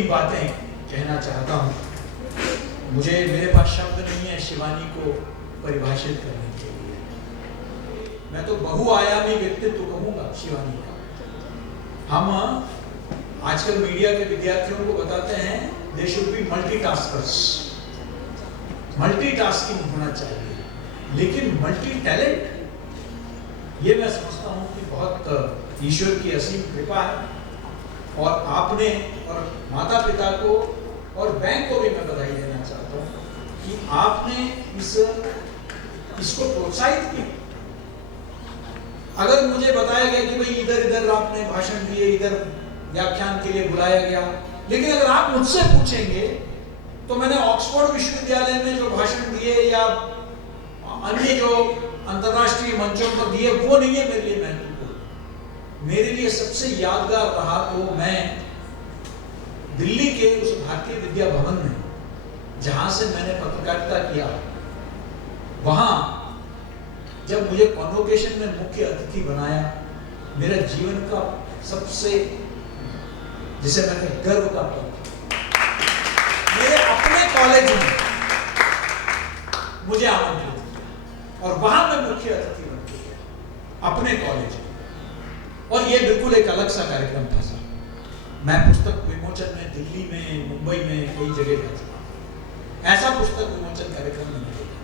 तीन बातें कहना चाहता हूँ। मुझे मेरे पास शब्द नहीं है शिवानी को परिभाषित करने के लिए। मैं तो बहुआयामी व्यक्तित्व कहूँगा शिवानी का। हम आजकल मीडिया के विद्यार्थियों को बताते हैं they should be multitaskers, multitasking होना चाहिए, लेकिन मल्टी टैलेंट ये मैं समझता हूँ कि बहुत ईश्वर की असीम कृपा है। और आपने और माता पिता को और बैंक को भी मैं बधाई देना चाहता हूँ कि आपने इसको प्रोत्साहित किया। अगर मुझे बताया गया कि भाई इधर इधर आपने भाषण दिए, इधर व्याख्यान के लिए बुलाया गया, लेकिन अगर आप मुझसे पूछेंगे तो मैंने ऑक्सफोर्ड विश्वविद्यालय में जो भाषण दिए या अन्य जो अंतर्राष्ट्रीय मंचों पर दिए वो नहीं है मेरे लिए महत्वपूर्ण। मेरे लिए सबसे यादगार रहा तो मैं दिल्ली के उस भारतीय विद्या भवन में जहां से मैंने पत्रकारिता किया, वहां जब मुझे कॉन्वोकेशन में मुख्य अतिथि बनाया, मेरा जीवन का सबसे जिसे मैंने गर्व का पल, मेरे अपने कॉलेज में मुझे आमंत्रित किया और वहां मैं मुख्य अतिथि बन गया अपने कॉलेज में। और ये बिल्कुल एक अलग सा कार्यक्रम था सर। मैं पुस्तक विमोचन में दिल्ली में, मुंबई में कई जगह जा चुका हूं, ऐसा पुस्तक विमोचन कार्यक्रम नहीं मिलेगा।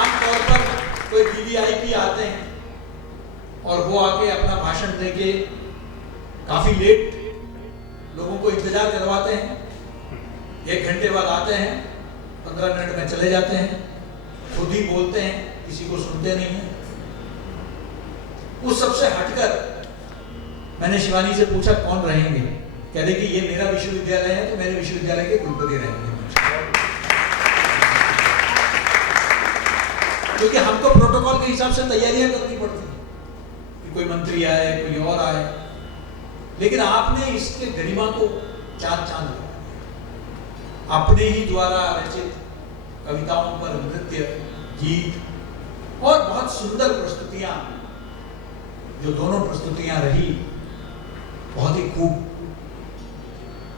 आमतौर पर कोई वीवीआईपी आते हैं और वो आके अपना भाषण देके काफी लेट लोगों को इंतजार करवाते हैं, 1 घंटे बाद आते हैं, 15 मिनट में चले जाते हैं, खुद ही बोलते हैं, किसी को सुनते नहीं है। उस सबसे हटकर मैंने शिवानी से पूछा कौन रहेंगे, कह रहे कि ये मेरा विश्वविद्यालय है तो मेरे विश्वविद्यालय के कुलपति रहेंगे, क्योंकि हमको प्रोटोकॉल के हिसाब से तैयारियां करनी पड़ती कि कोई मंत्री आए, कोई और आए, लेकिन आपने इसके गरिमा को चार चांद लगाया। अपने ही द्वारा रचित कविताओं पर नृत्य, गीत और बहुत सुंदर प्रस्तुतियां, जो दोनों प्रस्तुतियां रही बहुत ही खूब।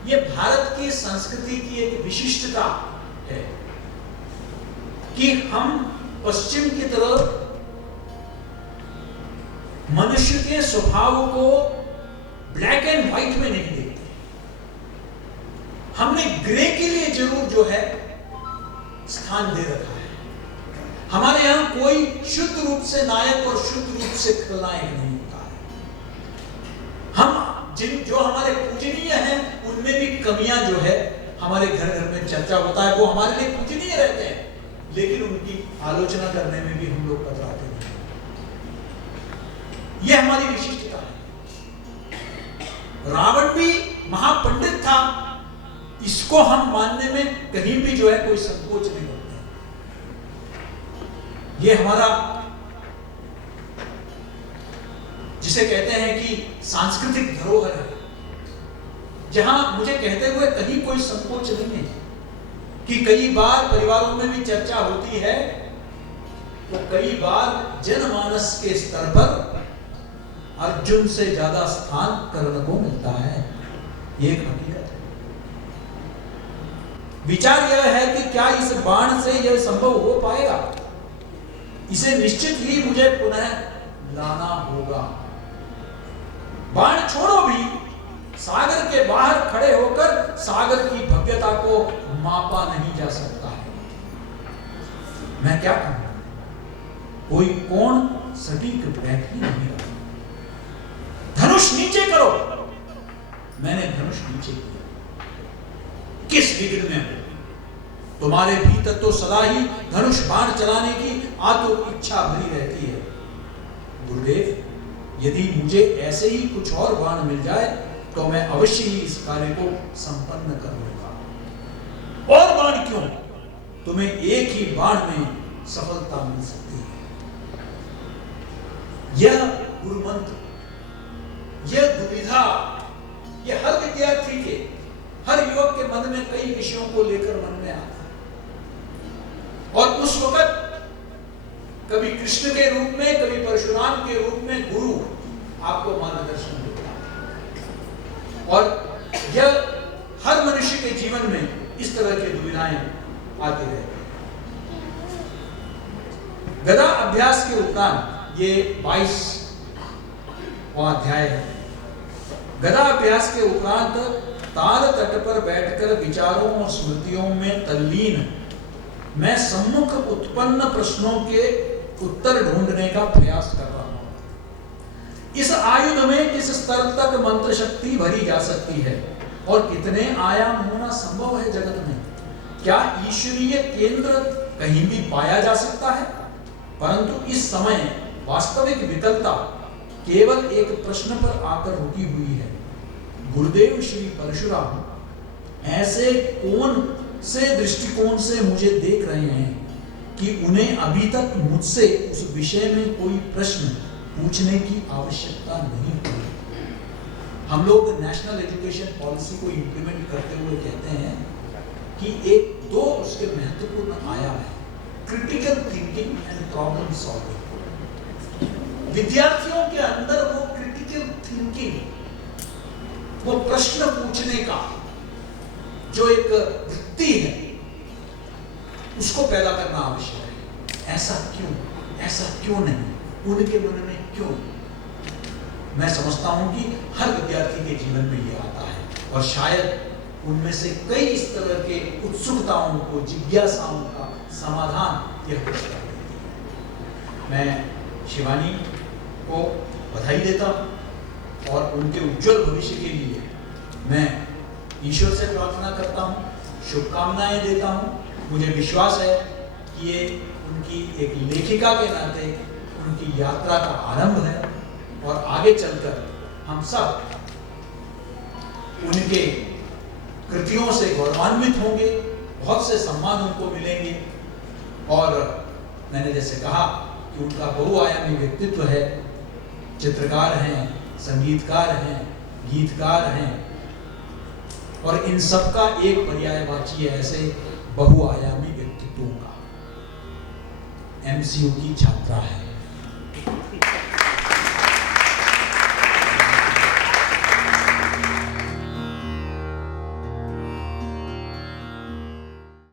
ये भारत की संस्कृति की एक विशिष्टता है कि हम पश्चिम की तरफ मनुष्य के स्वभाव को ब्लैक एंड व्हाइट में नहीं देखते। हमने ग्रे के लिए जरूर जो है स्थान दे रखा है। हमारे यहां कोई शुद्ध रूप से नायक और शुद्ध रूप से खलनायक नहीं होता है। हम जो हमारे पूजनीय हैं उनमें भी कमियां जो है हमारे घर घर में चर्चा होता है, वो हमारे लिए पूजनीय रहते हैं, लेकिन उनकी आलोचना करने में भी हम लोग कतराते हैं। यह हमारी विशिष्टता है। रावण भी महापंडित था, इसको हम मानने में कहीं भी जो है कोई संकोच नहीं करते। ये हमारा जिसे कहते हैं कि सांस्कृतिक धरोहर है, जहां मुझे कहते हुए कहीं कोई संकोच नहीं है कि कई बार परिवारों में भी चर्चा होती है तो कई बार जनमानस के स्तर पर अर्जुन से ज्यादा स्थान कर्ण को मिलता है। ये एक हकीकत है। विचार यह है कि क्या इस बाण से यह संभव हो पाएगा, इसे निश्चित ही मुझे पुनः लाना होगा। बाण छोड़ो भी, सागर के बाहर खड़े होकर सागर की भव्यता को मापा नहीं जा सकता है। मैं क्या कहूं, कोई कोण सटीक बैठ ही नहीं रहा। धनुष नीचे करो, मैंने धनुष नीचे किया। किस विघ्न में हो, तुम्हारे भीतर तो सदा ही धनुष बाण चलाने की आतुर इच्छा भरी रहती है। गुरुदेव, यदि मुझे ऐसे ही कुछ और बाण मिल जाए तो मैं अवश्य ही इस कार्य को संपन्न कर लूंगा। और बाण क्यों, तुम्हें एक ही बाण में सफलता मिल सकती है। यह गुरु मंत्र, यह दुविधा, यह हर विद्यार्थी के, हर युवक के मन में कई विषयों को लेकर मन में आता है। और उस वक्त कभी कृष्ण के रूप में, कभी परशुराम के रूप में गुरु आपको मार्गदर्शन देता है। और यह हर मनुष्य के जीवन में इस तरह की दुविधाएं आती रहती हैं। गदा अभ्यास के उपरांत ये 22वां अध्याय है। गदा अभ्यास के उपरांत ताल तट पर बैठकर विचारों और स्मृतियों में तल्लीन मैं सम्मुख उत्पन्न प्रश्नों के उत्तर ढूंढने का प्रयास कर रहा हूं। इस आयुध में किस स्तर तक मंत्र शक्ति भरी जा सकती है और कितने आयाम होना संभव है जगत में? क्या ईश्वरीय केंद्र कहीं भी पाया जा सकता है? परंतु इस समय वास्तविक विकलता केवल एक प्रश्न पर आकर रुकी हुई है। गुरुदेव श्री परशुराम ऐसे कौन से दृष्टिकोण से मुझे देख रहे हैं कि उन्हें अभी तक मुझसे उस विषय में कोई प्रश्न पूछने की आवश्यकता नहीं हुई। हम लोग नेशनल एजुकेशन पॉलिसी को इंप्लीमेंट करते हुए कहते हैं कि एक दो उसके महत्वपूर्ण आयाम है, critical thinking and problem solving. विद्यार्थियों के अंदर वो क्रिटिकल थिंकिंग, वो प्रश्न पूछने का जो एक वृत्ति है, उसको पैदा करना आवश्यक है। ऐसा क्यों नहीं, उनके मन में क्यों? मैं समझता हूं कि हर विद्यार्थी के जीवन में ये आता है और शायद उनमें से कई इस तरह के उत्सुकताओं को, जिज्ञासाओं का समाधान यह हो सकता है। मैं शिवानी को बधाई देता हूं और उनके उज्जवल भविष्य के लिए मैं ईश्वर से प्रार्थना करता हूं, शुभकामनाएं देता हूं। मुझे विश्वास है कि ये उनकी एक लेखिका के नाते उनकी यात्रा का आरंभ है और आगे चलकर हम सब उनके कृतियों से गौरवान्वित होंगे, बहुत से सम्मान उनको मिलेंगे। और मैंने जैसे कहा कि उनका बहुआयामी व्यक्तित्व है, चित्रकार हैं, संगीतकार हैं, गीतकार हैं और इन सब का एक पर्यायवाची है ऐसे बहुआयामी व्यक्तित्वों का। MCU की छात्रा है।